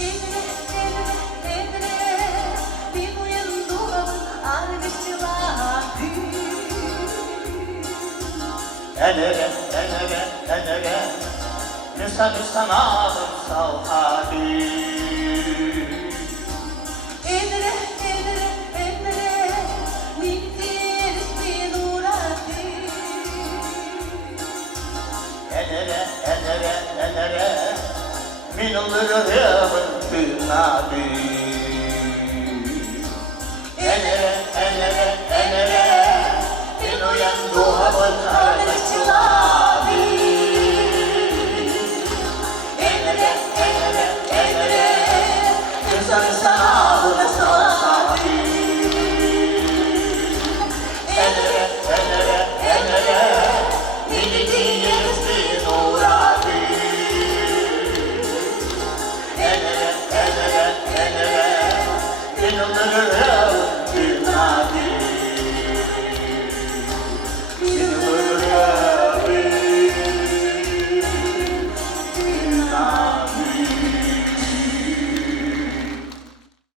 Emre, Emre, bir uyan doğamın argıçıları. Enere, Nüsa nalım savhadi. Emre, nittir bir urati. Enere, min ılırımın tırnadı. Enere, min uyan doğamın argıçıları. Emre, Nüsa nalım savhadi. Enere, nittir bir urati. Enere, min ılırımın tırnadı.